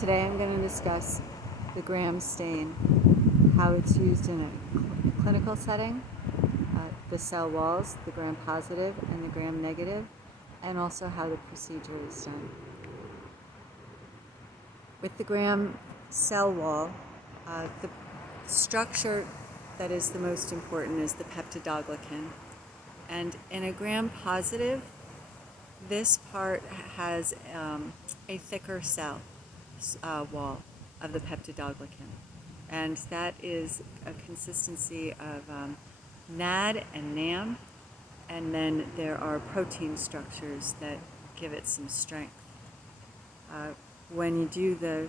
Today I'm going to discuss the Gram stain, how it's used in a clinical setting, the cell walls, the Gram positive and the Gram negative, and also how the procedure is done. With the Gram cell wall, the structure that is the most important is the peptidoglycan. And in a Gram positive, this part has a thicker cell wall of the peptidoglycan. And that is a consistency of NAD and NAM, and then there are protein structures that give it some strength. When you do the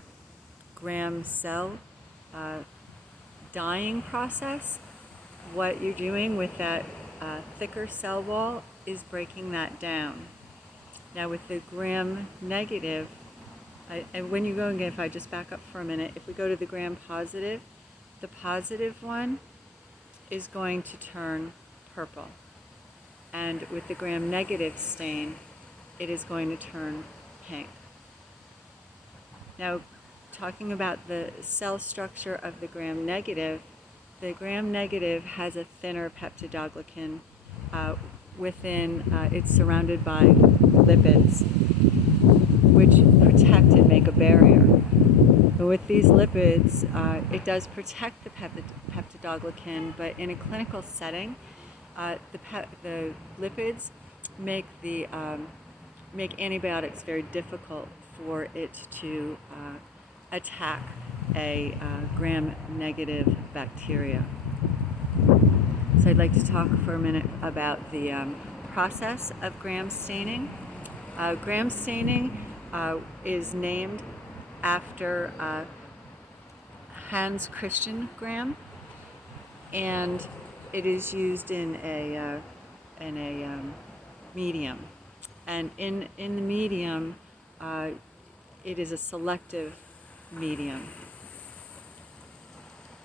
Gram cell dyeing process, what you're doing with that thicker cell wall is breaking that down. Now with the Gram negative, and when you go again, if I just back up for a minute, if we go to the Gram positive, the positive one is going to turn purple. And with the Gram negative stain, it is going to turn pink. Now, talking about the cell structure of the Gram negative has a thinner peptidoglycan within, it's surrounded by lipids, which protect and make a barrier. But with these lipids, it does protect the peptidoglycan, but in a clinical setting, the lipids make antibiotics very difficult for it to attack a Gram-negative bacteria. So I'd like to talk for a minute about the process of Gram staining. Gram staining is named after Hans Christian Gram, and it is used in a medium. And in the medium, it is a selective medium.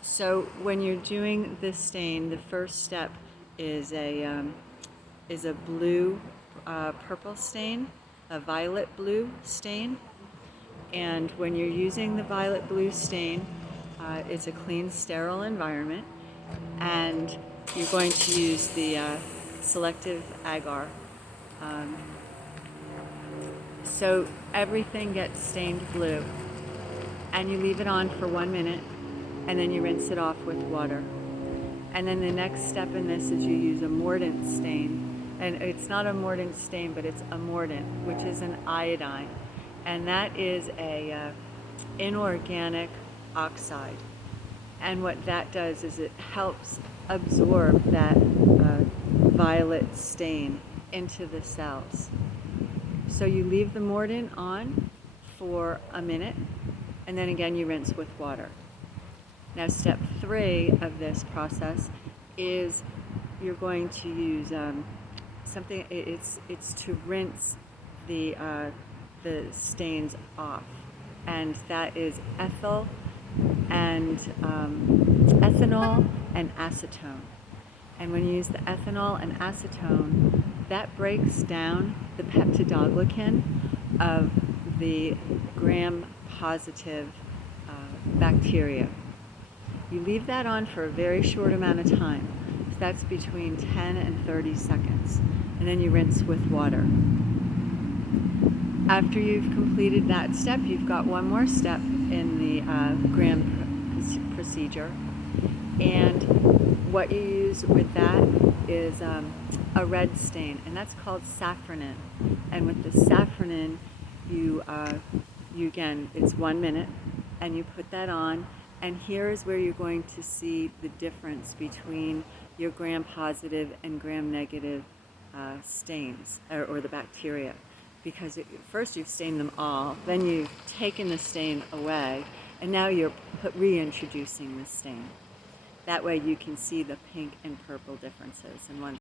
So when you're doing this stain, the first step is a blue purple stain, a violet blue stain. And when you're using the violet blue stain, it's a clean, sterile environment, and you're going to use the selective agar. So everything gets stained blue, and you leave it on for 1 minute, and then you rinse it off with water. And then the next step in this is you use a mordant stain, and it's not a mordant stain, but it's a mordant, which is an iodine, and that is a inorganic oxide. And what that does is it helps absorb that violet stain into the cells. So you leave the mordant on for a minute, and then again you rinse with water. Now step 3 of this process is you're going to use something, it's to rinse the stains off, and that is ethanol and acetone. And when you use the ethanol and acetone, that breaks down the peptidoglycan of the Gram positive bacteria. You leave that on for a very short amount of time. So that's between 10 and 30 seconds. And then you rinse with water. After you've completed that step, you've got one more step in the Gram procedure. And what you use with that is a red stain, and that's called safranin. And with the safranin, you again, it's 1 minute, and you put that on, and here is where you're going to see the difference between your Gram positive and Gram negative stains, or the bacteria. Because first you've stained them all, then you've taken the stain away, and now you're reintroducing the stain. That way you can see the pink and purple differences in one.